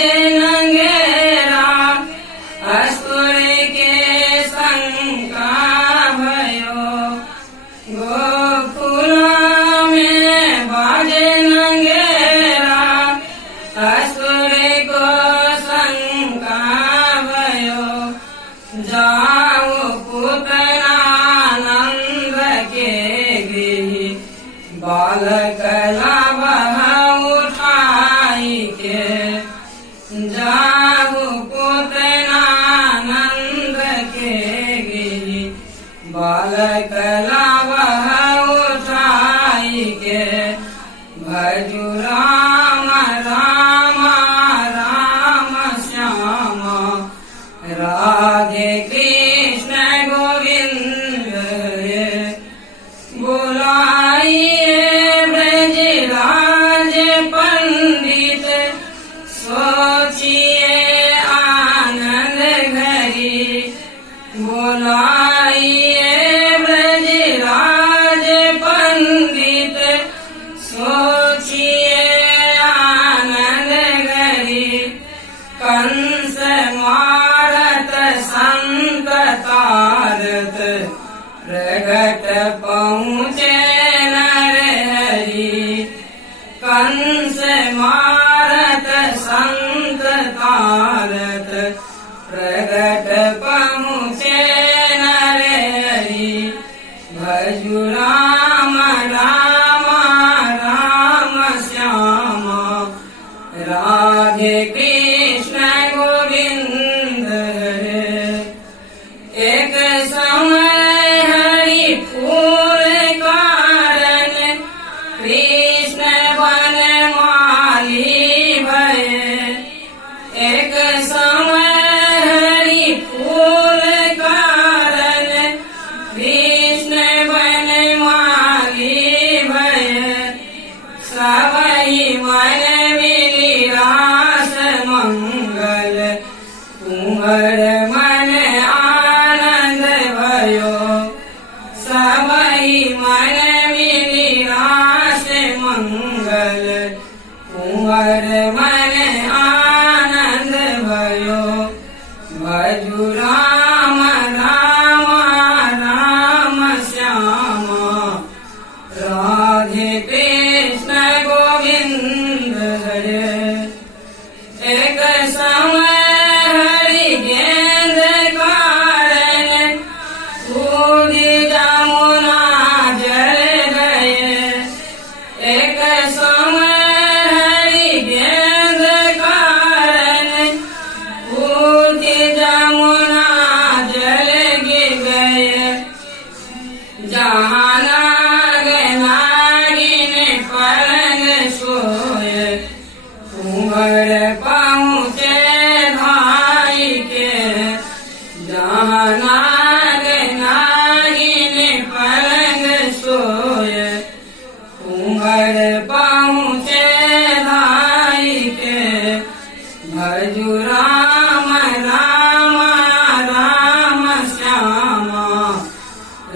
बाजे नंगेरा असुर के शंका भयो गोकुल में बाजे नंगेरा असुर को शंका भयो जाओ पुतना नंद के गृह बालक लाभ उठाई के जाओ पुतना नंद के गृह बालक लाभ उठाई के भजु राम राम राम श्याम राधे कृष्ण गोविंद बुलाइए ब्रजराज पंडित सोचिए आनंद घरी बुलाइए ब्रजराज पंडित सोचिए आनंद घरी कंस मारत संत तारत प्रगट पहुँचे नर हरि कंस मारत संत तारत प्रगट पहुँचे नर हरि भजु राम राम राम श्याम राधे कृष्ण गोविंद एक समय हरि फूल कारण कृष्ण वन माली भये एक समय हरि फूल कारण कृष्ण वन माली भये सबहि मन मिली रास मंगल तुम्हर मन आनंद भयो सबहि मन मिली रास मंगल तुम्हर मन आनंद भयो भजु राम राम राम श्याम राधे कृष्ण गोविंद एक समय हरि गेंद कारण कूद जमुना जल गए एक समय हरि गेंद कारण कूद जमुना जल गए जहाँ नाग नागिन पलंग सोए कुंवर पहुँचे धाई के जहाँ नाग नागिन पलंग सोए कुंवर पहुँचे धाई के भजु राम राम राम श्याम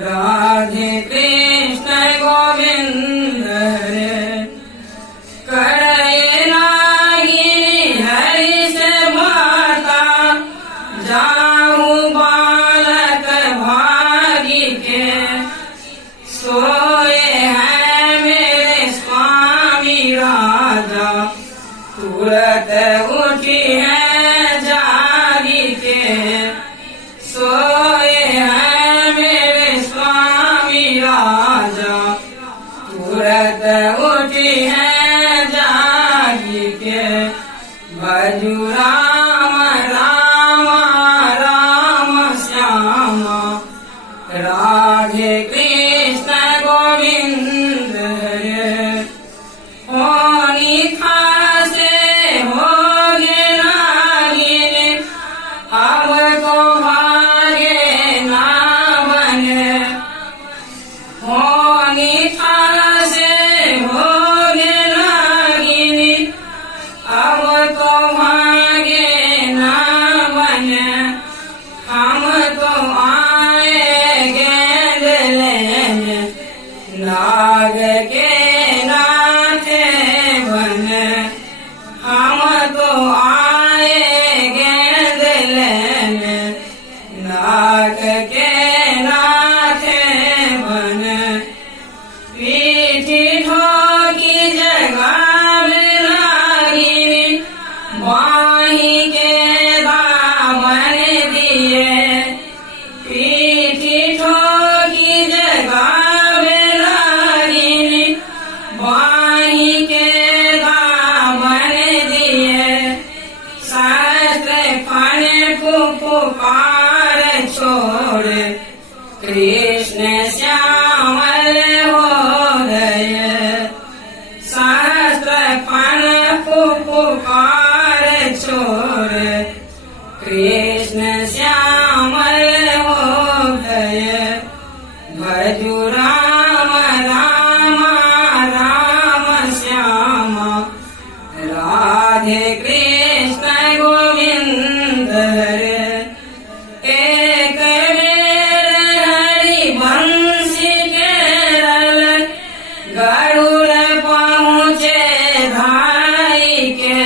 राधे कृष्ण गोविंद करे नागिनी हरि से माता जाहु बालक भागी के सोए हैं मेरे स्वामी राजा तुरंत उठी है जागी के सोए हैं मेरे स्वामी राजा तुरंत उठी है जागी के भजु राम राम राम श्याम राधे कृष्ण गोविंद होनी था से होगे नागिन अब तो भागे ना बने होनी था से होगे नागिन अब तो भागे लखन पुकार छोर कृष्ण श्यामल हो गए भजू राम राम राम श्याम राधे कृष्ण गोविंद हरे एक बेर हरि बंसी केरल गरुड़ पहुँचे धाई के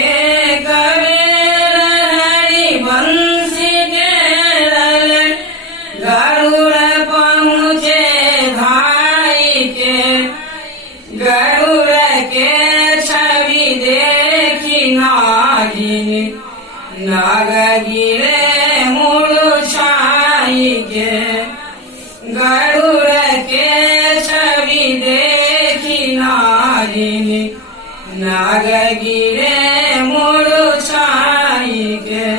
एक बेर हरि बंसी केरल गरुड़ पहुँचे धाई के गरुड़ के छवि देखी नागिनी नाग गिरे मुरझाई के गरुड़ के छवि देखी नागिनी नाग गिरे मुरझाई के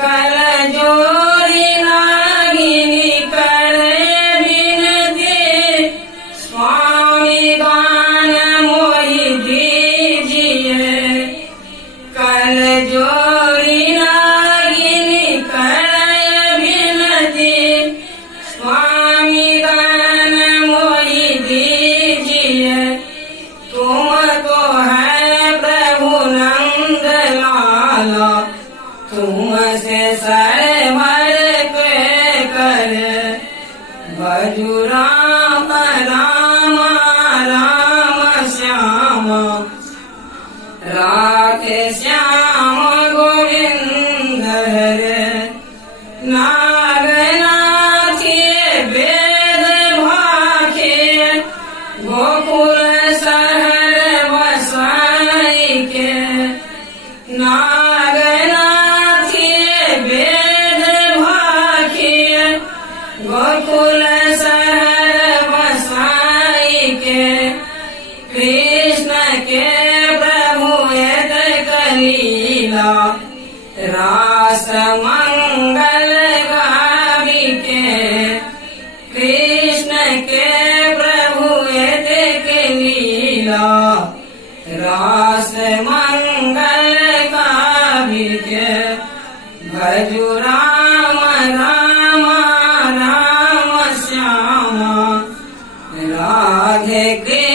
कर जोरी नागिनी करे विनती स्वामी दान मोहि दीजिए कर जोरी नागिनी करे विनती स्वामी दान मोहि दीजिए तुम तो है प्रभु नंद लाला तुमसे सरवर के कर भजू राम राम राम श्याम राधे श्याम गोविंद हरे नागनाथी वेद भाखे गोकुल सहर बसाई के नागनाथी वेद भाखे गोकुल सहर बसाई के कृष्ण के प्रभु एक कलीला रास मंगल गावी के कृष्ण के प्रभु एक लीला रास मंगल गावी के भजू राम राम राम श्याम राधे कृष्ण